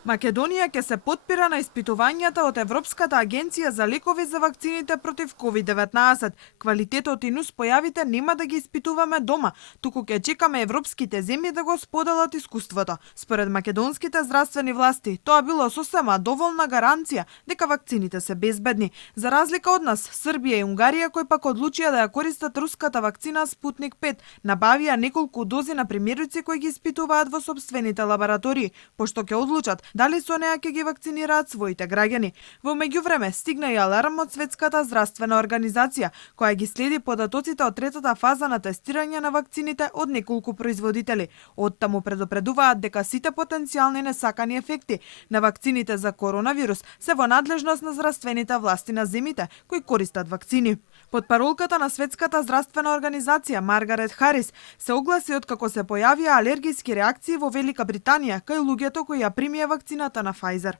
Македонија ќе се потпира на испитувањата од Европската агенција за лекови за вакцините против COVID-19. Квалитетот и нуспојавите нема да ги испитуваме дома, туку ќе чекаме европските земји да го споделат искуството. Според македонските здравствени власти, тоа било сосема доволна гаранција дека вакцините се безбедни. За разлика од нас, Србија и Унгарија кои пак одлучија да ја користат руската вакцина Спутник 5, набавија неколку дози на примеруци кои ги испитуваат во сопствените лаборатории, пошто ќе одлучат дали со неа ќе ги вакцинираат своите граѓани. Во меѓувреме стигна и аларм од Светската здравствена организација, која ги следи податоците од третата фаза на тестирање на вакцините од неколку производители. Оттаму предупредуваат дека сите потенцијални несакани ефекти на вакцините за коронавирус се во надлежност на здравствените власти на земите кои користат вакцини. Под паролката на Светската здравствена организација Маргарет Харис се огласи откако се појавија алергиски реакции во Велика Британија кај луѓето кои ја примија вакцината на Pfizer.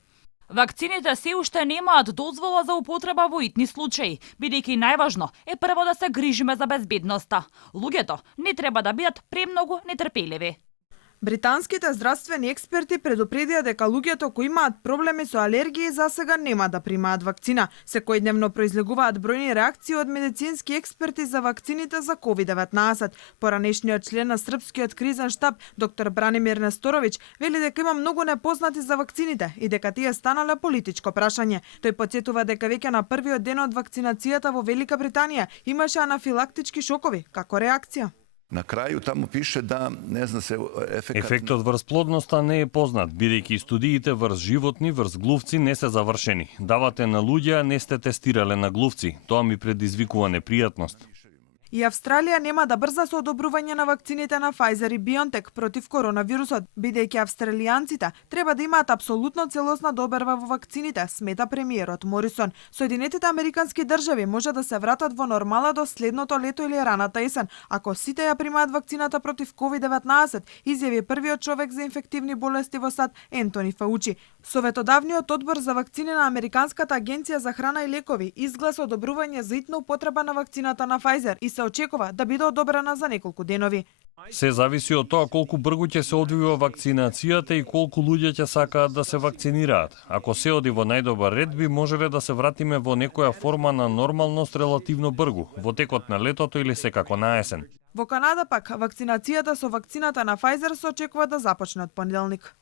Вакцините се уште немаат дозвола за употреба во итни случаи, бидејќи најважно е прво да се грижиме за безбедноста. Луѓето не треба да бидат премногу нетрпеливи. Британските здравствени експерти предупредија дека луѓето кои имаат проблеми со алергии засега нема да примаат вакцина. Секојдневно произлегуваат бројни реакции од медицински експерти за вакцините за COVID-19. Поранешниот член на српскиот кризен штаб, доктор Бранимир Несторовиќ, вели дека има многу непознати за вакцините и дека тие станале политичко прашање. Тој потсетува дека веќе на првиот ден од вакцинацијата во Велика Британија имаше анафилактички шокови како реакција. На крају таму пише да не зна се Ефектот врз плодноста не е познат, бидејќи студиите врз животни, врз глувци не се завршени. Давате на луѓе, а не сте тестирале на глувци. Тоа ми предизвикува непријатност. И Австралија нема да брза со одобрување на вакцините на Pfizer и BioNTech против коронавирусот, бидејќи австралијанците треба да имаат апсолутно целосна доберва во вакцините, смета премиерот Морисон. Соединетите американски држави може да се вратат во нормала до следното лето или раната есен, ако сите ја примаат вакцината против COVID-19, изјави првиот човек за инфективни болести во САД Ентони Фаучи. Советодавниот одбор за вакцини на Американската агенција за храна и лекови изгласа одобрување за итна употреба на вакцината на Pfizer и се очекува да биде одобрена за неколку денови. Се зависи од тоа колку брзо ќе се одвива вакцинацијата и колку луѓе ќе сакаат да се вакцинираат. Ако се оди во најдобар ред, би можеле да се вратиме во некоја форма на нормалност релативно брзо, во текот на летото или секако на есен. Во Канада пак вакцинацијата со вакцината на Pfizer се очекува да започне од понеделник.